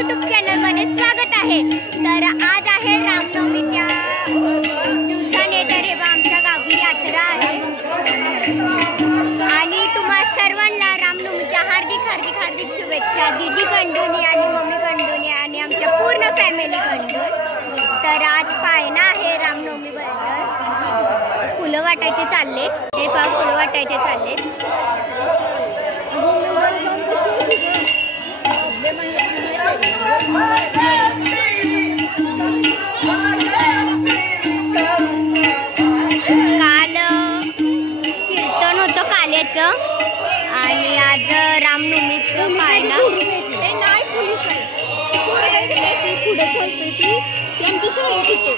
YouTube चॅनलमध्ये स्वागत आहे। तर आज आहे रामनवमी, त्या दिवसाने तर हे आमच्या गावी यात्रा आहे आणि तुम्हा सर्वांना रामनवमीच्या हार्दिक हार्दिक हार्दिक शुभेच्छा दीदी कंडोनी आणि मम्मी कंडोनी आणि आमच्या पूर्ण फॅमिली कंडोन। तर आज पायना आहे रामनवमी बद्दल फुलं वाटायचे चालले, हे पहा फुलं वाटायचे चालले। काल कीर्तन होतं काल्याचं आणि आज रामनवमीचं पायना। ते नाही पोलीस आहे पुढे चालते ती त्यांची शाळेत होतो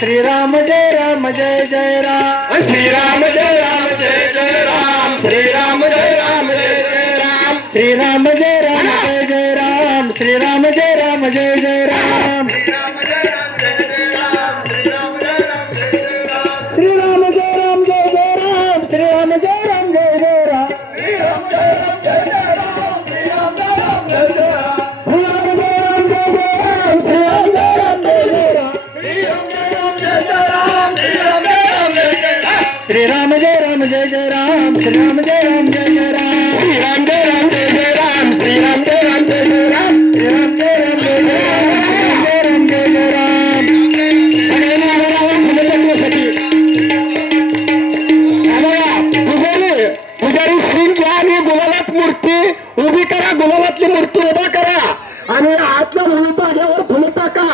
श्रीराम जय राम जय जय राम, श्रीराम जय राम जय जय राम, श्रीराम जय राम जय जय राम, श्रीराम जय राम जय जय राम, श्रीराम जय राम जय जय राम, श्रीराम जय राम जय जय राम, श्रीराम जय राम जय जय राम, श्रीराम जय राम जय जय राम, श्रीराम जय राम जय जय राम, श्रीराम जय राम जय जय राम, श्रीराम जय राम जय जय राम, श्रीराम जय राम जय जय राम, श्रीराम जय राम जय जय राम, श्री राम जय राम जय जय राम, श्री राम जय राम जय जय राम, श्री राम जय राम जय जय राम, श्री राम जय राम जय जय राम, श्री राम जय राम जय जय राम, जय राम जय राम। सगळ्यांनी आवाज बदलण्यासाठी पुजारी श्री घ्या आणि गुलाबात मूर्ती उभी करा, गुलाबातली मूर्ती उभा करा आणि आतल्या मुली पाड्यावर फुलं टाका।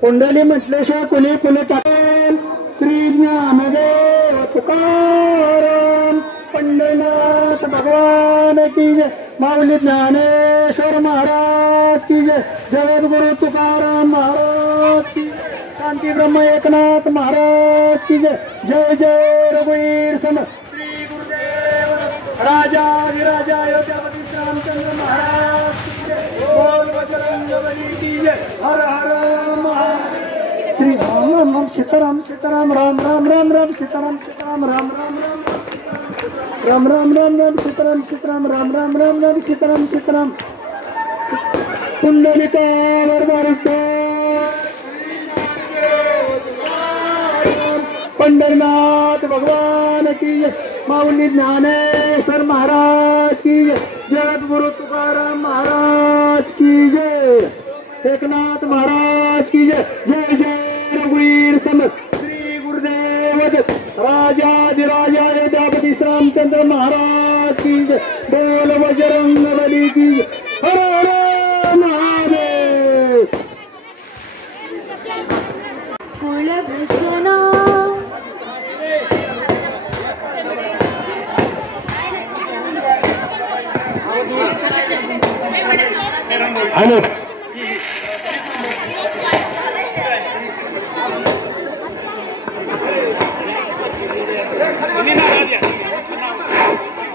कुंडली म्हटल्याशिवाय कुणी कुणी टाकेल। श्री ज्ञानदेव तुकाराम पंढरीनाथ भगवान की जय, माऊली ज्ञानेश्वर महाराज की जय, जगद्गुरु तुकाराम महाराज की, शांती ब्रह्म एकनाथ महाराज की जय, जय जय रघुवीर समर्थ, श्री गुरुदेव। राजा अयोध्यापती रामचंद्र महाराज की जय। बोल बजरंगबली की जय। हर हर महादेव। श्री राम राम राम सीताराम सीताराम राम राम राम राम सीताराम सीताराम राम राम राम राम राम राम राम सीताराम सीताराम राम राम राम राम सीताराम सीताराम। पुंडलिका वरदारिका पंढरनाथ भगवान की जय। माऊली ज्ञानेश्वर महाराज की जय। जगद्गुरु तुकाराम महाराज की जय। एकनाथ महाराज की जय। जय जय रघुवीर समर्थ श्री गुरुदेव दत्त। राजाधिराजा अयोध्यापती रामचंद्र महाराज की जय। बोल बजरंगबली की जय। हर हर महादेव। कुलभूषणा हॅलो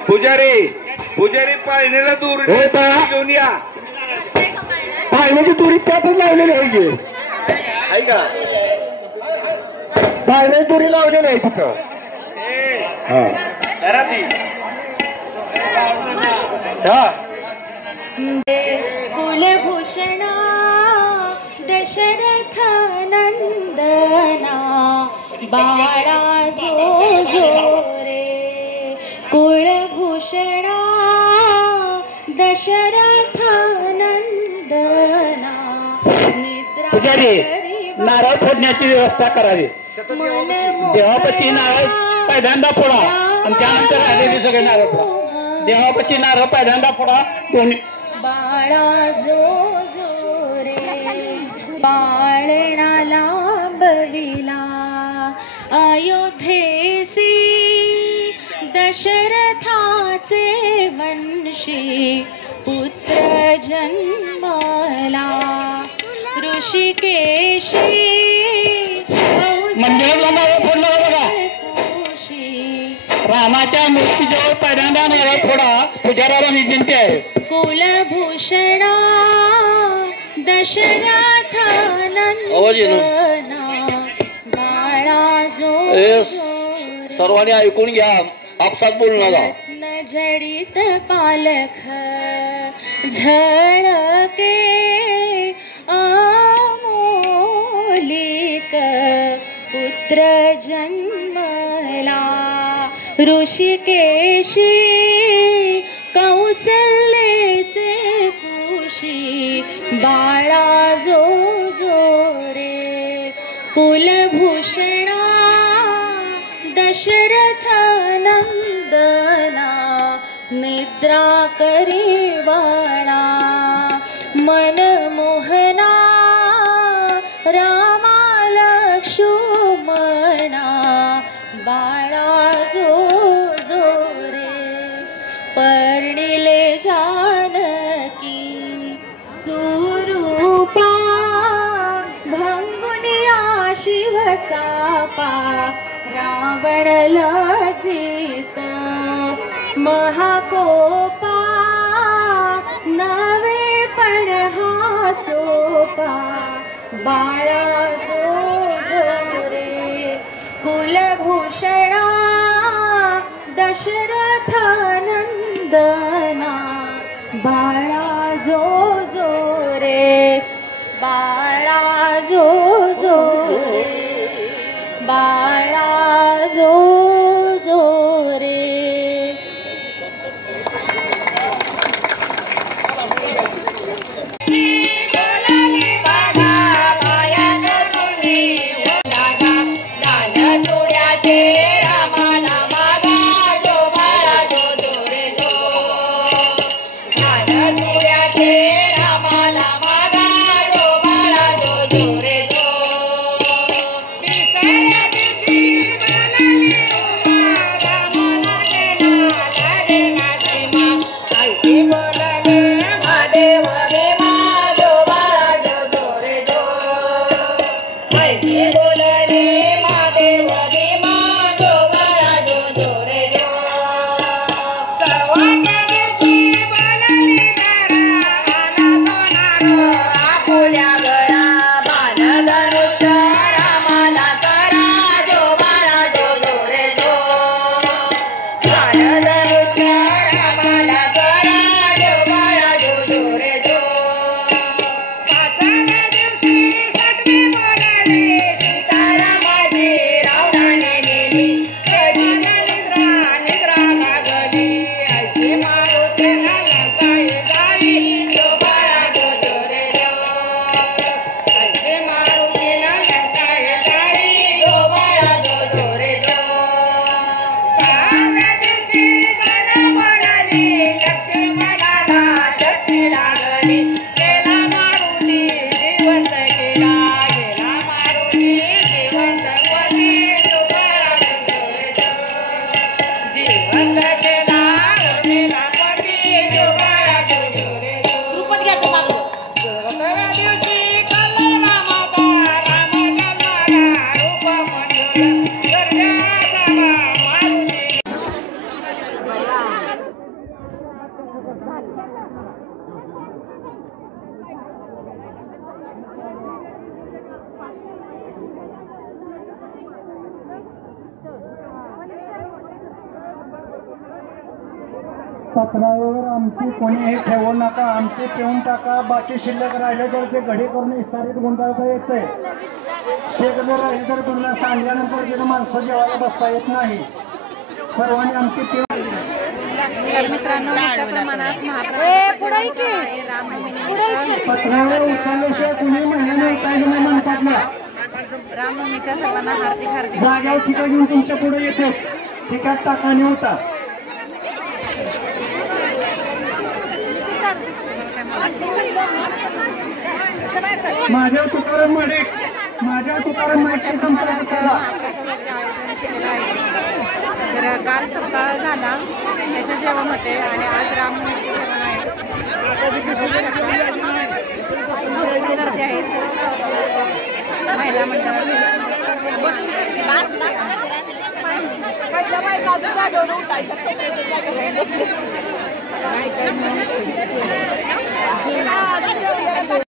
पुजारी पाळणीला दूर घेऊन या. पाळण्याची तुरी त्यातच लावलेली आहे की ऐका पाळण्याची तुरी लावलेली आहे तिथं. करा ती कुलभूषणा दशरथ नंदना बाळा जो रे. कुलभूषणा दशरथ नंदना पुजारी नारळ फोडण्याची व्यवस्था करावी. देवापाशी नारळ पहिल्यांदा फोडा आणि त्यानंतर राहिलेले सगळे नारळ फोडा. देवापाशी नारळ पहिल्यांदा फोडा. दोन्ही बाळा जो रे पाळणाला बळीला अयोध्येसी दशरथाचे वंशी पुत्र जन्मला ऋषिकेशी मंदिराला नारळ फोडलं बघा. रामाच्या मूर्तीजवळ पहिल्यांदा नारळ फोडा. पुजाऱ्याला विनंती आहे. कुलभूषणा दशरथ नंदना बाळा जो सर्वांनी ऐकून घ्या. आपसात बोलू नका. जडित पालख झळके अमोलिक पुत्र जन्मला ऋषिकेशी कौसल्येचे खुशी बाळा जो रे. कुलभूषणा दशरथ नंदना निद्रा करी बाळा मनमोहना रामा लक्ष्मणा बाळा जो रे. पर्णिले जानकी सुरूपा भंगुनिया शिवचापा रावण लजित महाकोपा नवे पण हा सोपा बाळा जो रे. कुलभूषणा दशरथ नंदना बाळा जो रे. बाळा जो रे. बाळा जो रे. रामाला मागा जो बाळा पत्रावर आमची कोणीही ठेवू नका, आमची पिऊन टाका. बाकी शिल्लक राहिले तर ते घडी करून विस्तारित गुंडाळता येतंय. शेक जर राहिले तर तुम्हाला सांगल्यानंतर तिथं माणसं जेवायला बसता येत नाही. सर्वांनी आमची पिऊन मित्रांनो मोठ्या प्रमाणात पत्रावर उचलल्याशिवाय कुणी महिन्याने उठायला नाही म्हणतात ना. रामनवमीच्या सर्वांना हार्दिक हार्दिक जाग्यावर ठिकाण घेऊन तुमच्या पुढे येते. ठिकाण टाकाने होता. माझ्या तुकाराम माडिक, माझ्या तुकाराम माडिकशी संपर्क करा. आयोजन केलेलं आहे. तर काल सप्ताह झाला त्याचं जेवण होते आणि आज रामनवमीचं जेवण आहे. गर्दी आहे महिला मंडळ